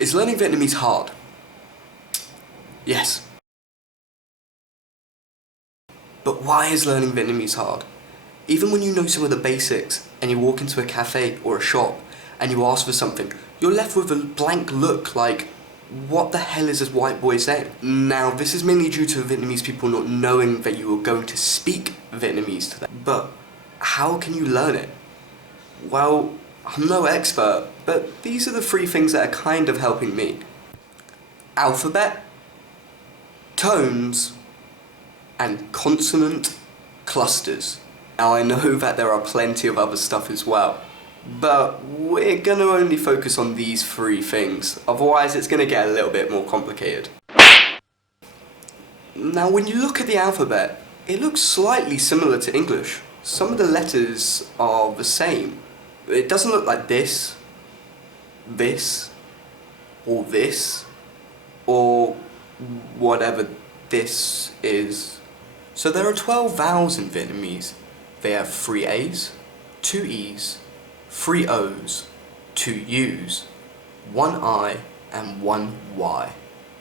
Is learning Vietnamese hard? Yes. But why is learning Vietnamese hard? Even when you know some of the basics and you walk into a cafe or a shop and you ask for something, you're left with a blank look like, what the hell is this white boy saying? Now, this is mainly due to Vietnamese people not knowing that you are going to speak Vietnamese to them. But how can you learn it? Well, I'm no expert, but these are the 3 things that are kind of helping me. Alphabet, tones, and consonant clusters. Now I know that there are plenty of other stuff as well, but we're gonna only focus on these 3 things, otherwise it's gonna get a little bit more complicated. Now when you look at the alphabet, it looks slightly similar to English. Some of the letters are the same. It doesn't look like this, or whatever this is. So there are 12 vowels in Vietnamese. They have 3 A's, 2 E's, 3 O's, 2 U's, 1 I, and 1 Y.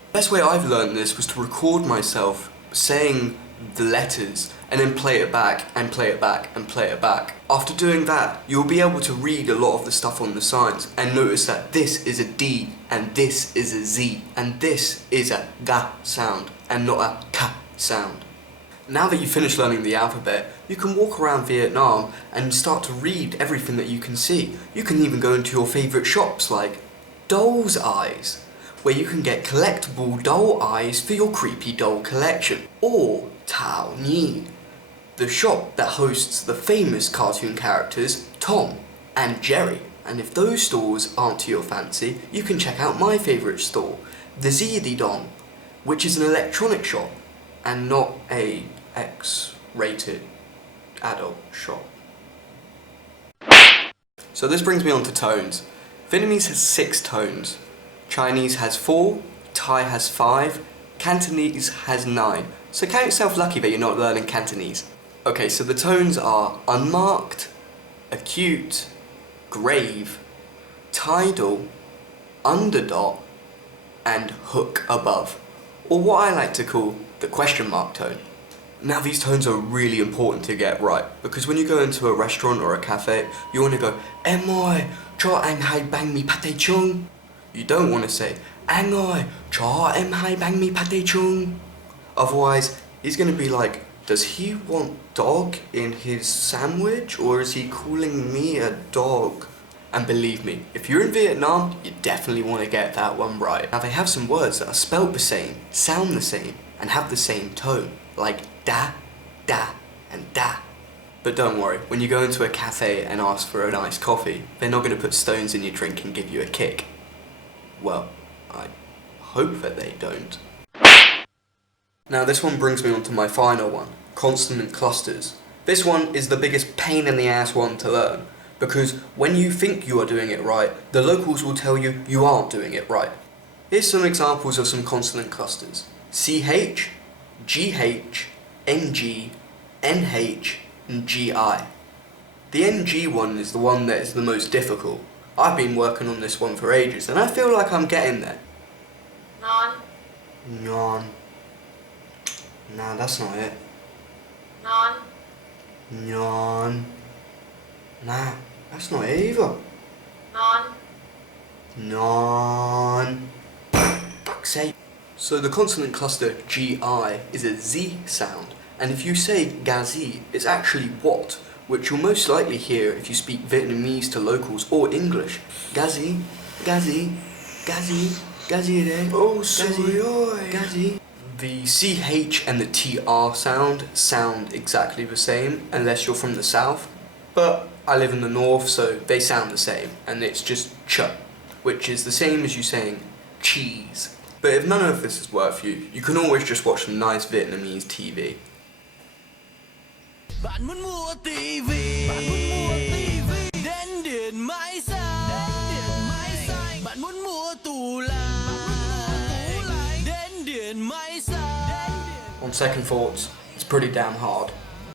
The best way I've learned this was to record myself saying the letters and then play it back and play it back and play it back. After doing that, you'll be able to read a lot of the stuff on the signs and notice that this is a D and this is a Z and this is a ga sound and not a ka sound. Now that you've finished learning the alphabet, you can walk around Vietnam and start to read everything that you can see. You can even go into your favourite shops like Doll's Eyes, where you can get collectible doll eyes for your creepy doll collection. Or Tao Nhi, the shop that hosts the famous cartoon characters Tom and Jerry. And if those stores aren't to your fancy, you can check out my favourite store, the Zidi Dong, which is an electronic shop and not a X-rated adult shop. So this brings me on to tones. Vietnamese has 6 tones. Chinese has 4, Thai has 5, Cantonese has 9. So count yourself lucky that you're not learning Cantonese. Okay, so the tones are unmarked, acute, grave, tidal, underdot, and hook above. Or what I like to call the question mark tone. Now these tones are really important to get right, because when you go into a restaurant or a cafe, you want to go, Em ơi, cho anh 2 bánh mì pate chung. You don't want to say, Anh ơi, cho em 2 bánh mì pate chung. Otherwise, he's going to be like, does he want dog in his sandwich, or is he calling me a dog? And believe me, if you're in Vietnam, you definitely want to get that one right. Now they have some words that are spelt the same, sound the same, and have the same tone, like da, da, and da. But don't worry, when you go into a cafe and ask for a nice coffee, they're not going to put stones in your drink and give you a kick. Well, I hope that they don't. Now this one brings me on to my final one, consonant clusters. This one is the biggest pain in the ass one to learn, because when you think you are doing it right, the locals will tell you you aren't doing it right. Here's some examples of some consonant clusters. CH, GH, NG, NH, and GI. The NG one is the one that is the most difficult. I've been working on this one for ages and I feel like I'm getting there. Non. Non. Nah, that's not it. Non. Non. Nah, that's not it either. Non. Non. Fuck's sake. So the consonant cluster GI is a Z sound, and if you say Gazi, it's actually what, which you'll most likely hear if you speak Vietnamese to locals or English. Gazi, Gazi, Gazi, Gazi de. Oh, sorry. Gazi. The CH and the TR sound exactly the same, unless you're from the south, but I live in the north, so they sound the same, and it's just ch, which is the same as you saying cheese. But if none of this has worked for you, you can always just watch some nice Vietnamese TV. Bạn muốn mua tivi, đến điện máy xanh. Bạn muốn mua tủ lạnh, đến điện máy xanh. On second thoughts, it's pretty damn hard.